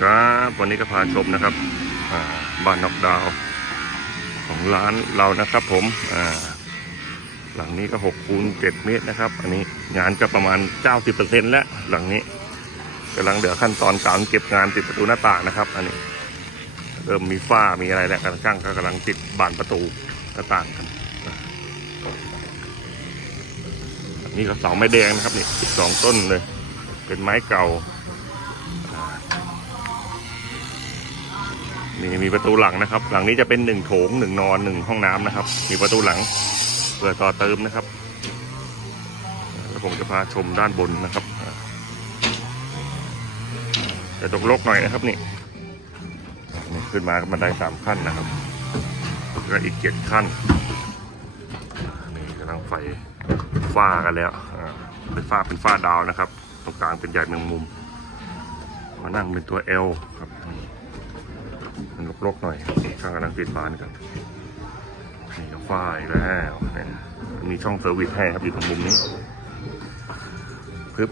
ครับวันนี้ก็พาชมนะครับบ้านนอกดาวของร้านเรานะครับ ผมหลังนี้ก็หกคูณเจ็ดเมตรนะครับ อันนี้งานก็ประมาณเก้าสิบเปอร์เซ็นต์แล้ว หลังนี้กำลังเหลือขั้นตอนการเก็บงานติดประตูหน้าต่างนะครับ อันนี้ เริ่มมีฝ้ามีอะไรแล้วกำลังช่างก็กำลังติดบานประตูหน้าต่างกันนนี้ก็เสาไม้แดงนะครับนี่สิบสองต้นเลย เป็นไม้เก่า นี่มีประตูหลังนะครับ หลังนี้จะเป็นหนึ่งโถงหนึ่งนอนหนึ่งห้องน้ำนะครับ มีประตูหลังเพื่อต่อเติมนะครับแล้วผมจะพาชมด้านบนนะครับอ่าจะตกลกหน่อยนะครับนี่นี่ขึ้นมาบันไดสามขั้นนะครับแล้วก็อีกเจ็ดขั้นนี่กำลังไฟฝ้ากันแล้วเป็นฝ้าเป็นฝ้าดาวนะครับ ตรงกลางเป็นใหญ่แมงมุมมานั่งเป็นตัว L ครับ รกๆหน่อยข้างกำลังติดบานกันนี่ก็ฝ้ายแล้วเนี่ยมีช่องเซอร์วิสให้ครับอยู่ตรงมุมนี้ปึ๊บ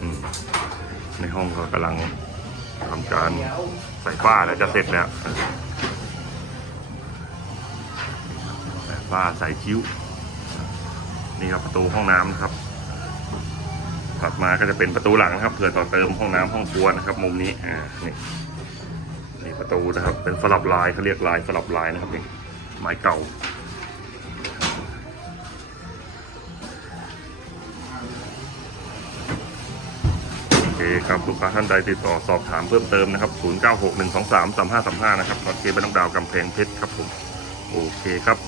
อืมในห้องก็กำลังทำการใส่ฝ้าแล้วจะเสร็จแล้วใส่ฝ้าใส่คิ้ว นี่ครับประตูห้องน้ำครับ ถัดมาก็จะเป็นประตูหลังนะครับเผื่อต่อเติมห้องน้ำห้องครัวนะครับ มุมนี้อ่านี่นี่ประตูนะครับ เป็นสลับลายเขาเรียกลายสลับลายนะครับนี่ไม้เก่าโอเคครับลูกค้าท่านใดติดต่อสอบถามเพิ่มเติมนะครับ 0961233535 นะครับรถเคไปน้องดาวกำแพงเพชรครับผม โอเคครับ